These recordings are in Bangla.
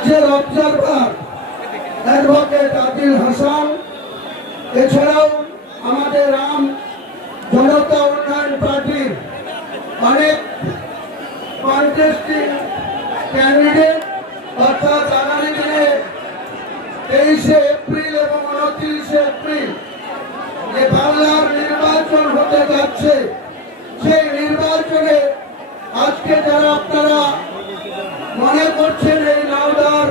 রাজ্যের অবজারভার অ্যাডভোকেট আদিল হাসান, এছাড়াও আমাদের রাম জনতা উন্নয়ন পার্টির অনেক কন্টেস্টিং ক্যান্ডিডেট, অর্থাৎ আগামী দিনে 23শে এপ্রিল এবং 29শে এপ্রিল যে বাংলার নির্বাচন হতে যাচ্ছে, সেই নির্বাচনে আজকে যারা আপনারা মনে করছেন এই নাওদার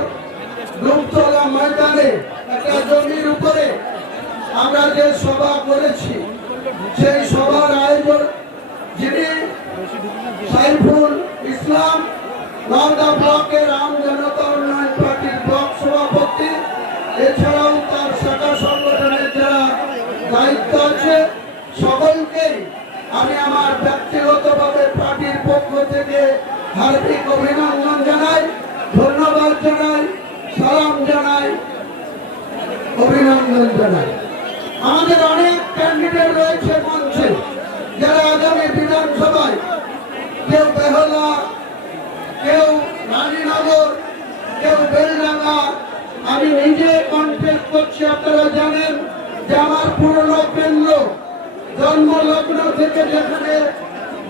রূপতলা ময়দানে একটা জমির উপরে আমরা যে সভা করেছি, সেই সভার আয়োজন যিনি সাইফুল ইসলাম নাওদা ব্লকের রাম জনতা উন্নয়ন পার্টির ব্লক সভাপতি, এছাড়াও তার শাখা সংগঠনের যারা দায়িত্ব আছে, সকলকেই আমি আমার ব্যক্তিগতভাবে পার্টির পক্ষ থেকে হার্দিক অভিনন্দন জানাই, ধন্যবাদ জানাই, সালাম জানাই, অভিনন্দন জানাই। আমাদের অনেক ক্যান্ডিডেট রয়েছে মঞ্চে, যারা আগামী বিধানসভায় কেউ বেহলা, কেউ রানীনগর, কেউ বেলডাঙ্গা, আমি নিজে কন্টেস্ট করছি। আপনারা জানেন যে আমার পুরনো কেন্দ্র জন্মলগ্ন থেকে যেখানে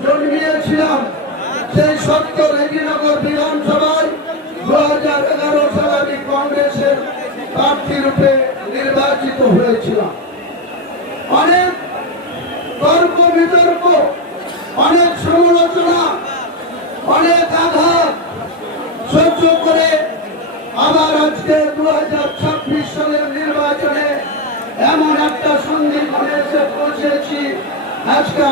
জন্মিয়েছিলাম, সেই সত্য রেজিনগর বিধানসভায় 2011 সালে আমি কংগ্রেসের প্রার্থী রূপে নির্বাচিত হয়েছিলাম। অনেক তর্ক বিতর্ক, অনেক সমালোচনা, অনেক আঘাত সহ্য করে আবার আজকে 2026 সালের নির্বাচনে এমন একটা সন্ধিক্ষণে এসে পৌঁছেছি। আজকে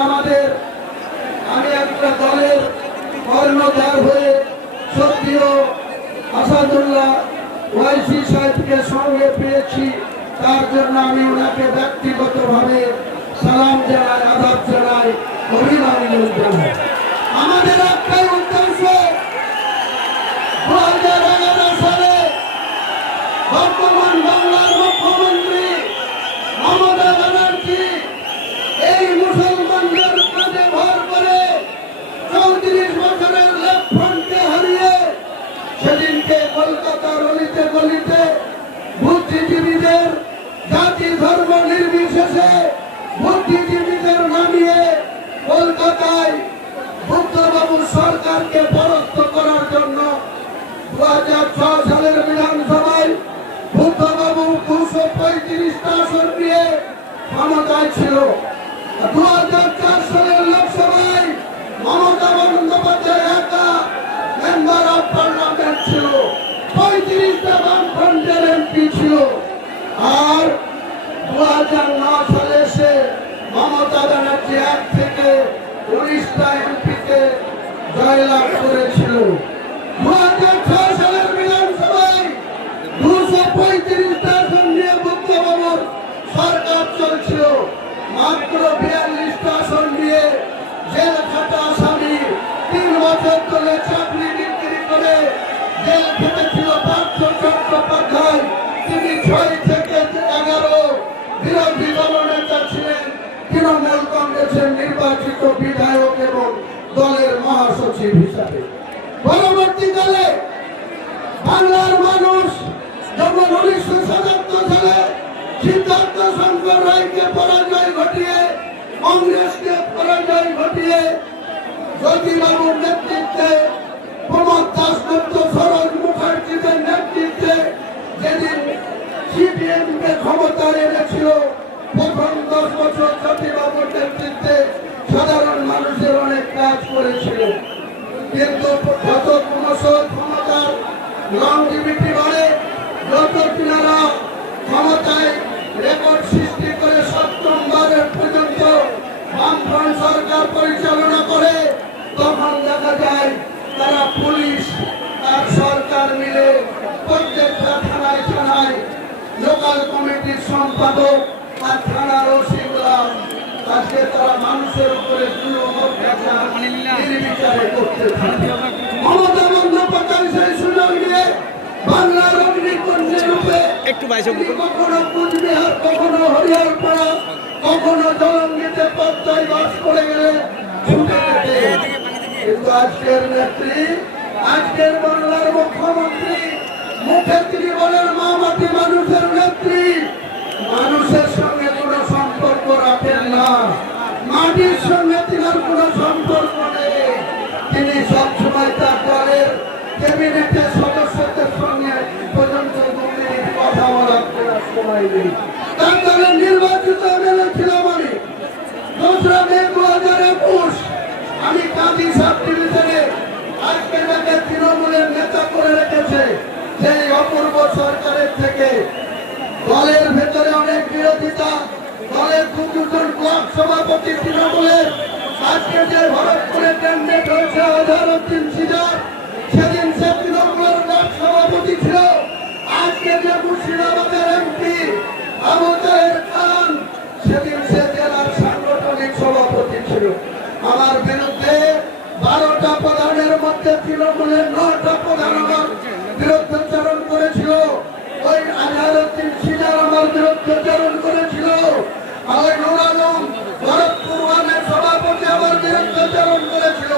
আমি একটা দলের কর্ণধার হয়ে সত্যিও আসাদুল্লাহ ওয়াইসি সাহেবকে সঙ্গে পেয়েছি, তার জন্য আমি ওনাকে ব্যক্তিগতভাবে সালাম জানাই, আদাব জানাই, অভিনন্দন জানাই। আমাদের একটাই উদ্দেশ্য, 2011 সালে বর্তমান বাংলার মুখ্যমন্ত্রী মমতা ব্যানার্জি এই মুসলমানদের কাঁধে ভর করে 34 বছরের লেফট ফ্রন্টকে হারিয়ে সেদিনকে কলকাতার অলিতে গলিতে বুদ্ধিজীবীদের জাতি ধর্ম নির্বিশেষে বুদ্ধিজীবীদের নামিয়ে কলকাতায় বুদ্ধবাবু সরকারকে পরাস্ত করার জন্য 2006 সালের বিধানসভায় বুদ্ধবাবু 235টা আসন নিয়ে ক্ষমতায় ছিল। 2004 সালের লোকসভায় মমতা বন্দ্যোপাধ্যায় একা মেম্বার অফ পার্লামেন্ট ছিল, 35টা বামফ্রন্টের এমপি ছিল। আর 2009 সালে এসে মমতা ব্যানার্জি 1 থেকে 19টা এমপিকে জয়লাভ করেছিল। 2006 সালের বিধানসভায় 235টা আসন নিয়ে বুদ্ধবাবুর সরকার চলছিল। মাত্র 42টা আসন নিয়ে জেল খাটা আসামি 3 বছর ধরে চাকরি বিক্রি করে জেল খেটেছিল পার্থ চট্টোপাধ্যায়। তিনি 6 থেকে 11 বিরোধী দলনেতা ছিলেন, তৃণমূল কংগ্রেসের নির্বাচিত বিধায়ক এবং দলের মহাসচিব হিসাবে। পরবর্তীকালে বাংলার মানুষ যখন 1977 সালে সিদ্ধার্থ শঙ্কর রায়কে পরাজয় ঘটিয়ে, কংগ্রেসকে পরাজয় ঘটিয়ে জ্যোতিবাবুর নেতৃত্বে, প্রমোদ দাশগুপ্ত, সরোজ মুখার্জিদের নেতৃত্বে যেদিন সিপিএমকে ক্ষমতা এনেছিল, প্রথম 10 বছর জ্যোতিবাবুর নেতৃত্বে সাধারণ মানুষের অনেক কাজ করেছিল। কিন্তু যত ক্রমশ ক্ষমতার লংজিভিটি বাড়ে, যত কিনারা ক্ষমতায় রেকর্ড সৃষ্টি করে 7বার পর্যন্ত বামফ্রন্ট সরকার পরিচালনা করে, তখন দেখা যায় তারা পুলিশ আর সরকার মিলে প্রত্যেকটা থানায় থানায় লোকাল কমিটির সম্পাদক আর থানার ওসিগুলা আজকে তারা মানুষের উপরে জুলুম অত্যাচার নির্বিচারে করতে থাকে। মমতা বন্দ্যোপাধ্যায় সেই সুযোগ নিয়ে বাংলার অগ্নিকন্যা রূপে কখনো কুচবিহার, কখনো হরিয়ারপাড়া, কখনো জলঙ্গিতে পদ্মায় বাস করে গেলে ছুটে যেতে। কিন্তু আজকের নেত্রী, আজকের বাংলার মুখ্যমন্ত্রী মুখে তিনি বলেন মা মাটি মানুষের নেত্রী, মানুষের সঙ্গে কোনো সম্পর্ক রাখেন না, মাটির সঙ্গে তিনার কোনো সম্পর্ক নেই। তিনি সবসময় তার দলের ক্যাবিনেটের সদস্যদের সঙ্গে পর্যন্ত 2 মিনিট কথা বলার সময় নেই। তার দলের নির্বাচিত এমএলএ ছিলাম আমি। 2রা মে 2021 আমি কাঁদি সাব ডিভিশনে আজকে যাকে তৃণমূলের নেতা করে রেখেছে সেই অপূর্ব সরকারের থেকে দলের ভেতরে অনেক বিরোধিতা, দলের 2জন ব্লক সভাপতি তৃণমূলের আজকে যে ভরতপুরে ক্যান্ডিডেট হয়েছে আজহারউদ্দিন সিজার, সেদিন সে তৃণমূলের ব্লক সভাপতি ছিল। আজকে যে মুর্শিদাবাদের এমপি আবু তাহের খান, সেদিন সে জেলার সাংগঠনিক সভাপতি ছিল। আমার বিরুদ্ধে 12টা প্রধানের মধ্যে তৃণমূলের 9টা প্রধান আমার বিরুদ্ধাচরণ করেছিল। ওই আজহারউদ্দিন সিজার আমার বিরুদ্ধাচরণ করেছিল। ওই নুর আলম ভরতপুর ওয়ানের সভাপতি আমার বিরুদ্ধাচরণ করেছিল।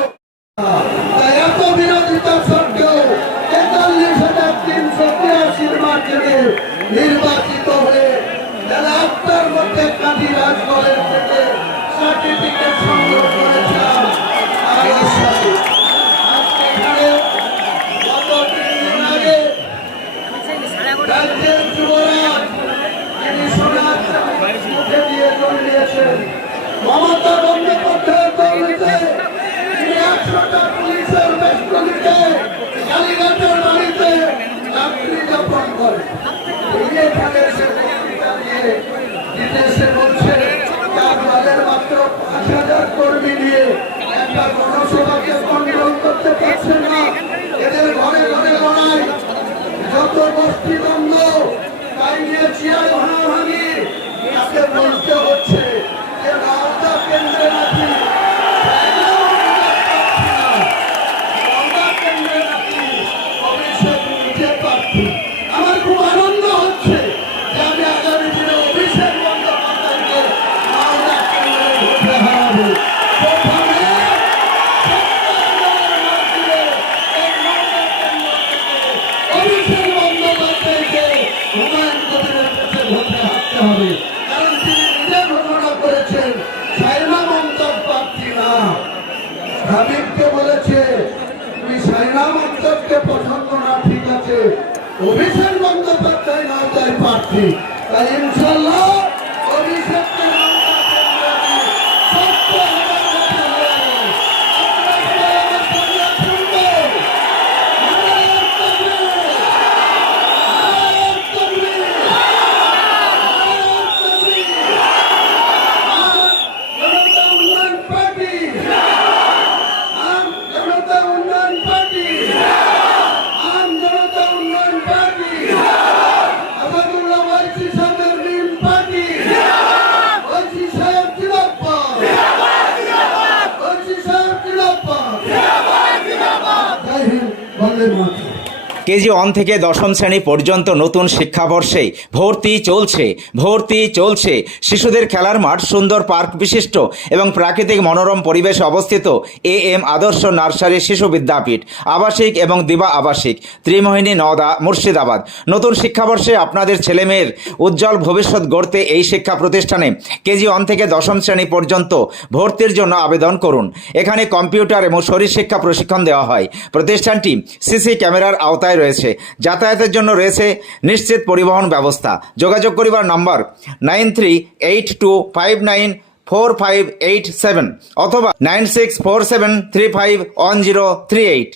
তাই এত বিরোধিতা সত্ত্বেও 43,383 মার্চে নির্বাচিত হয়ে বেলা 8টার মধ্যে কাঁদি রাজদলের থেকে সার্টিফিকেট সংগ্রহ করেছিলাম। আজকে এখানে গত 3 দিন আগে রাজ্যের যুবরাজ তিনি সোনার মুখে দিয়ে জল দিয়েছেন। মমতা বন্দ্যোপাধ্যায়ের দলনেতা তিনি 100টা পুলিশের বেষ্টনীতে কালীঘাটের বাড়িতে রাত্রি যাপন করেন। এখানে এসে বক্তৃতা দিয়ে বিদেশে বলছে তার দলের মাত্র 5,000 কর্মী নিয়ে একটা গণসভাকে কন্ট্রোল করতে পারছে না। এদের ঘরে ঘরে লড়াই, যত গোষ্ঠী দ্বন্দ্ব, তাই নিয়ে চেয়ার ভাঙাভাঙি। তাকে বলতে হচ্ছে যে মালদা কেন্দ্রে নাকি অভিষেক নিতে পারছি। আমার খুব আনন্দ হচ্ছে যে আমি আগামী দিনে অভিষেক বন্দ্যোপাধ্যায়কে মালদা কেন্দ্রে ভোটে হারাবো। অভিষেক বন্দ্যোপাধ্যায়কে হুমায়ুন কবিরের কাছে ভোটে হারতে হবে, কারণ তিনি নিজে ঘোষণা করেছেন সাইমা মমতাজ প্রার্থী না। হাবিবকে বলেছে তুমি সাইমা মমতাজকে পছন্দ না, ঠিক আছে, অভিষেক বন্দ্যোপাধ্যায় না তাই প্রার্থী। তাই ইনশাল্লাহ অভিষেককে কেজি 1 থেকে 10ম শ্রেণী পর্যন্ত নতুন শিক্ষাবর্ষে ভর্তি চলছে। শিশুদের খেলার মাঠ, সুন্দর পার্ক বিশিষ্ট এবং প্রাকৃতিক মনোরম পরিবেশে অবস্থিত AM আদর্শ নার্সারি শিশু বিদ্যাপীঠ, আবাসিক এবং দিবা আবাসিক, ত্রিমোহিনী, নওদা, মুর্শিদাবাদ। নতুন শিক্ষাবর্ষে আপনাদের ছেলেমেয়ের উজ্জ্বল ভবিষ্যৎ গড়তে এই শিক্ষা প্রতিষ্ঠানে কেজি 1 থেকে 10ম শ্রেণী পর্যন্ত ভর্তির জন্য আবেদন করুন। এখানে কম্পিউটার এবং শরীর শিক্ষা প্রশিক্ষণ দেওয়া হয়। প্রতিষ্ঠানটি সিসি ক্যামেরার আওতায় রয়েছে। যাতায়াতের জন্য রয়েছে নিশ্চিত পরিবহন ব্যবস্থা। যোগাযোগ করিবার নম্বর 9382594587 অথবা 9647351038।